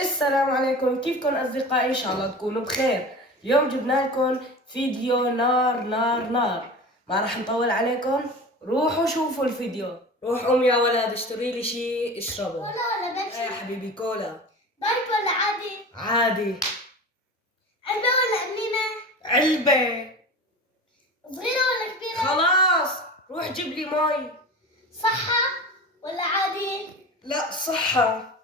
السلام عليكم، كيفكم أصدقائي؟ إن شاء الله تكونوا بخير. اليوم جبنا لكم فيديو نار نار نار، ما راح نطول عليكم. روحوا شوفوا الفيديو. روح قوم يا ولد اشتري لي شيء اشربه. ولا بيبسي؟ يا حبيبي كولا. بايت ولا عادي؟ عادي. علبة ولا قنينة؟ علبة. صغيرة ولا كبيرة؟ خلاص روح جيب لي مي. صحة ولا عادي؟ لا صحة.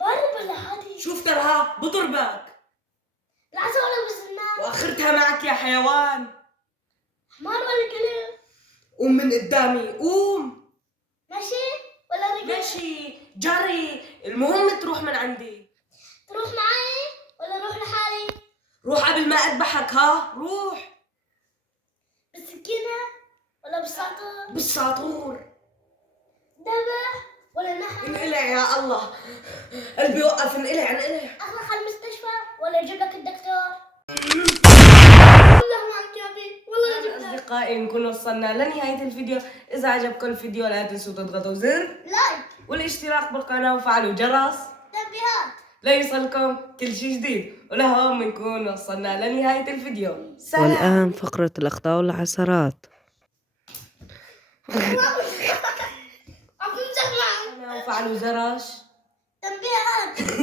بارد ولا عادي؟ شوف ترها بضربك العسل ولا بالزناد؟ واخرتها معك يا حيوان. حمار ولا كلب؟ قوم من قدامي قوم. ماشي ولا رجل؟ ماشي جري، المهم تروح من عندي. تروح معي ولا اروح لحالي؟ روح قبل ما اذبحك. ها روح. بالسكينة ولا بالساطور؟ بالساطور. دبح ولا نحل؟ انقلع يا الله، قلبي وقف. انقلع انقلع. اخلق على المستشفى ولا اجيب لك الدكتور؟ والله ما عجبني، والله جبت لك. اصدقائي نكون وصلنا لنهاية الفيديو. اذا عجبكم الفيديو لا تنسوا تضغطوا زر لايك والاشتراك بالقناة وفعلوا جرس تنبيهات ليصلكم كل شيء جديد. ولهون بنكون وصلنا لنهاية الفيديو. سلام. والآن فقرة الأخطاء والعثرات. عم تمزح معي. وفعلوا جرس تنبيهات